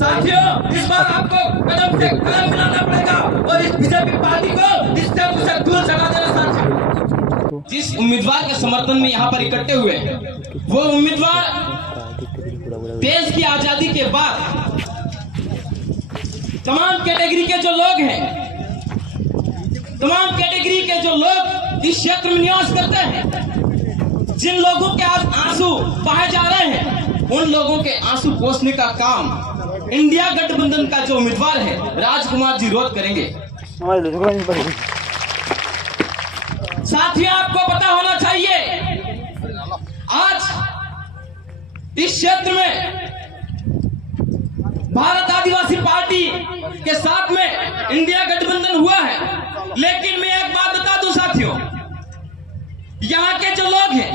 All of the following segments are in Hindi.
साथियों, इस बार आपको कदम से कदम मिलाना पड़ेगा और इस बीजेपी पार्टी को इस तरफ से दूर चला देना। साथियों, जिस उम्मीदवार के समर्थन में यहाँ पर इकट्ठे हुए वो उम्मीदवार देश की आजादी के बाद तमाम कैटेगरी के जो लोग हैं, तमाम कैटेगरी के जो लोग इस क्षेत्र में निवास करते हैं, जिन लोगों के आंसू बहाए जा रहे हैं, उन लोगों के आंसू पोंछने का काम इंडिया गठबंधन का जो उम्मीदवार है राजकुमार जी रोज करेंगे। साथियों, आपको पता होना चाहिए आज इस क्षेत्र में भारत आदिवासी पार्टी के साथ में इंडिया गठबंधन हुआ है, लेकिन मैं एक बात बता दूं साथियों, यहाँ के जो लोग हैं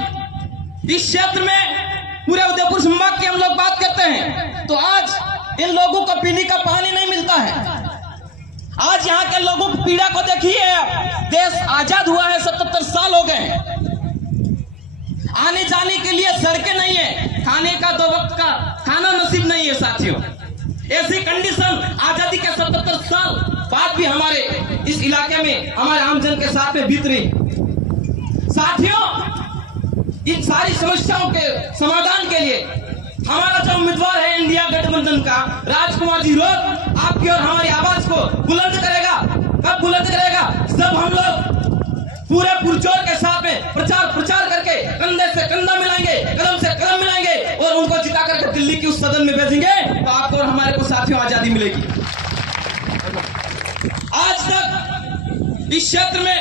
इस क्षेत्र में पूरे उदयपुर संभाग की हम लोग बात करते हैं तो आज इन लोगों को पीने का पानी नहीं मिलता है। आज यहाँ के लोगों की पीड़ा को देखिए, देश आजाद हुआ है, 77 साल हो गए, आने जाने के लिए सड़कें नहीं है, खाने का 2 वक्त का खाना नसीब नहीं है। साथियों, ऐसी कंडीशन आजादी के 77 साल बाद भी हमारे इस इलाके में हमारे आमजन के साथ में बीत रही। साथियों, इन सारी समस्याओं के समाधान के लिए हमारा जो उम्मीदवार है इंडिया गठबंधन का राजकुमार जी रोज आपकी और हमारी आवाज को बुलंद करेगा। कब बुलंद करेगा? जब हम लोग पूरे पुरजोर के साथ में प्रचार करके कंधे से कंधा मिलाएंगे, कदम से कदम मिलाएंगे और उनको जिता करके दिल्ली की उस सदन में भेजेंगे तो आपको और हमारे को साथियों आजादी मिलेगी। आज तक इस क्षेत्र में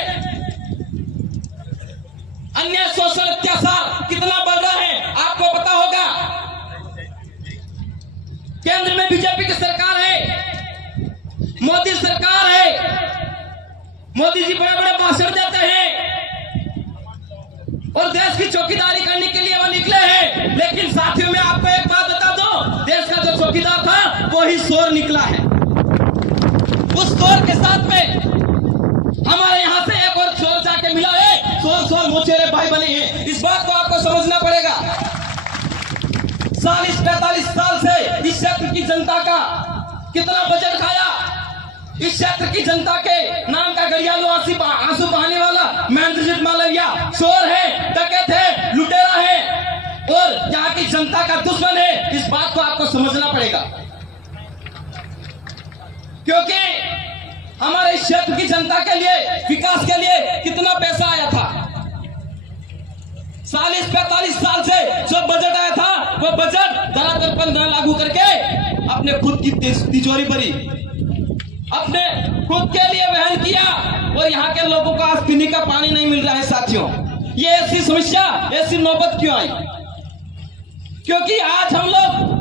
अन्य सोशल अत्याचार कितना बढ़ रहा है आपको पता होगा। केंद्र में बीजेपी की सरकार है, मोदी सरकार है, मोदी जी बड़े बड़े भाषण देते हैं और देश की चौकीदारी करने के लिए वो निकले हैं, लेकिन साथियों में आपको एक बात बता दो, देश का जो चौकीदार था वो ही चोर निकला है। उस चोर के साथ में हमारे यहाँ से एक और चोर जाके मिला है, चोर मोचेरे भाई बने हैं। इस बात को आपको समझना पड़ेगा। 40-45 साल से इस क्षेत्र की जनता का कितना बजट खाया, इस क्षेत्र की जनता के नाम का गरियालू आंसू बहाने वाला महेंद्रजीत मालविया चोर है, डकैत है, लुटेरा है और यहाँ की जनता का दुश्मन है। इस बात को आपको समझना पड़ेगा, क्योंकि हमारे इस क्षेत्र की जनता के लिए विकास के लिए कितना पैसा आया था। 40-45 साल से जो बजट आया था वो बजट धरातल पर न लागू करके अपने खुद की तिजोरी भरी, अपने खुद के लिए वहन किया और यहाँ के लोगों को आज पीने का पानी नहीं मिल रहा है। साथियों, ये ऐसी समस्या, ऐसी नौबत क्यों आई? क्योंकि आज हम लोग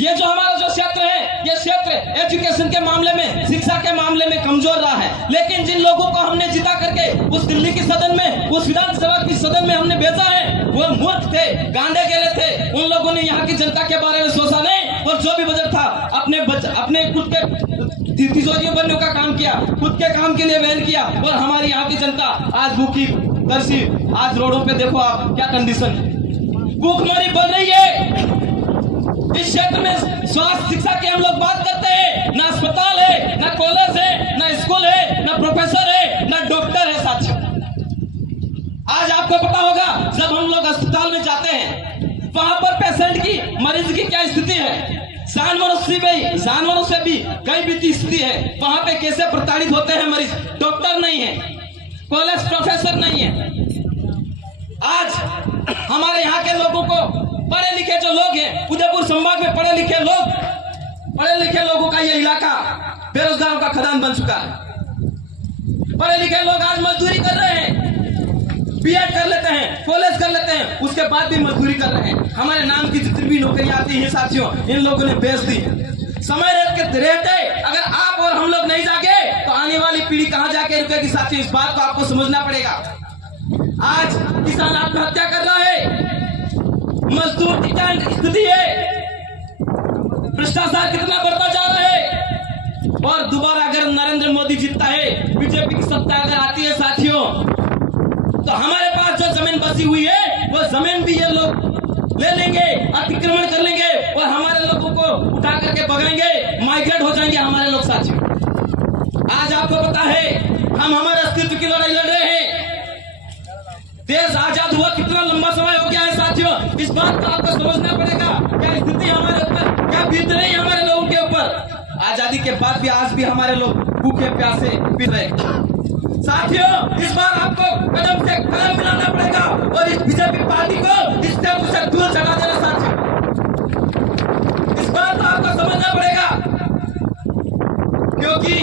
ये जो हमारा जो क्षेत्र है, ये क्षेत्र एजुकेशन के मामले में, शिक्षा के मामले में कमजोर रहा है, लेकिन जिन लोगों को हमने जिता करके उस दिल्ली की सदन में, उस विधानसभा की सदन में हमने भेजा है, वो मूर्ख थे, गांडे गेले थे। उन लोगों ने यहाँ की जनता के बारे में सोचा नहीं और जो भी बजट था अपने खुद के तिजोरियों बनने का काम किया, खुद के काम के लिए वहन किया और हमारी यहाँ की जनता आज भूखी तरसी, आज रोडों पे देखो आप क्या कंडीशन है, भूखमरी बढ़ रही है। इस क्षेत्र में स्वास्थ्य शिक्षा की हम लोग बात करते हैं, ना अस्पताल है, ना कॉलेज है, ना स्कूल है, ना प्रोफेसर है, ना डॉक्टर है। साथियों, आज आपको पता होगा जब हम लोग अस्पताल में जाते हैं वहां पर पेशेंट की, मरीज की क्या स्थिति है, जानवरों से भी कई बीती स्थिति है। वहां पे कैसे प्रताड़ित होते हैं मरीज, डॉक्टर नहीं है, कॉलेज प्रोफेसर नहीं है। आज हमारे यहाँ के लोगों को, पढ़े लिखे जो लोग हैं, उदयपुर संभाग में पढ़े लिखे लोगों का ये इलाका बेरोजगारों का खदान बन चुका है। पढ़े लिखे लोग आज मजदूरी कर रहे हैं, बीएड कर लेते हैं, कॉलेज कर लेते हैं, उसके बाद भी मजदूरी कर रहे हैं। हमारे नाम की जितनी भी नौकरियां आती हैं साथियों, इन लोगों ने बेच दी। समय रहते अगर आप और हम लोग नहीं जागे तो आने वाली पीढ़ी कहां जाके रुकेगी। साथियों, इस बात को आपको समझना पड़ेगा। आज किसान आत्महत्या कर रहा है, मजदूर की क्या स्थिति है, भ्रष्टाचार कितना बढ़ता जा रहा है और दोबारा अगर नरेंद्र मोदी जीतता है, बीजेपी की सत्ता अगर आती है साथियों, तो हमारे पास जो जमीन बची हुई है वो जमीन भी ये लोग ले लेंगे, अतिक्रमण कर लेंगे और हमारे लोगों को उठाकर करके भगाएंगे, माइग्रेट हो जाएंगे हमारे लोग साथियों। आज आपको पता है हम हमारे अस्तित्व की लड़ाई लड़ रहे हैं। देश आजाद हुआ कितना लंबा समय हो गया है साथियों, इस बात को आपको समझना पड़ेगा। क्या स्थिति हमारे ऊपर क्या बीत रही है हमारे लोगों के ऊपर। आजादी के बाद भी आज भी हमारे लोग भूखे प्यासे पी रहे। साथियों इस बार आपको कदम से कदम मिलाना पड़ेगा और इस बीजेपी पार्टी को इस स्टेप से दूर चला देना साथियों। इस बात को आपको समझना पड़ेगा, क्योंकि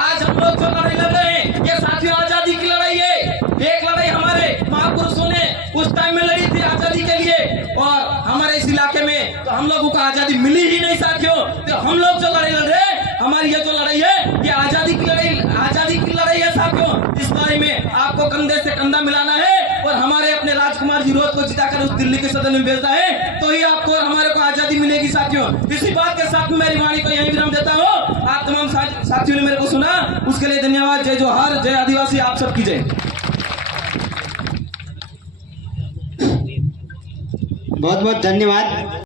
आज हम लोग जो लड़ाई लड़ रहे हैं ये साथियों आजादी की लड़ाई है। एक लड़ाई हमारे महापुरुषों ने उस टाइम में लड़ी थी आजादी के लिए, और हमारे इस इलाके में तो हम लोगों को आजादी मिली ही नहीं साथियों। तो हम लोग जो लड़ाई लड़ रहे हैं, हमारी ये जो लड़ाई है ये आजादी की लड़ाई है साथियों। इस लड़ाई में आपको कंधे से कंधा मिलाना है और हमारे अपने राजकुमार जी रोज को जिताकर उस दिल्ली के सदन में भेजना है, तो ही आपको और हमारे को आजादी मिलेगी साथियों। इसी बात के साथ मेरी वाणी को यहीं विराम देता हूँ। आप तमाम साथियों ने मेरे को सुना, उसके लिए धन्यवाद। जय जोहार, जय आदिवासी, आप सबकी जय। बहुत बहुत धन्यवाद।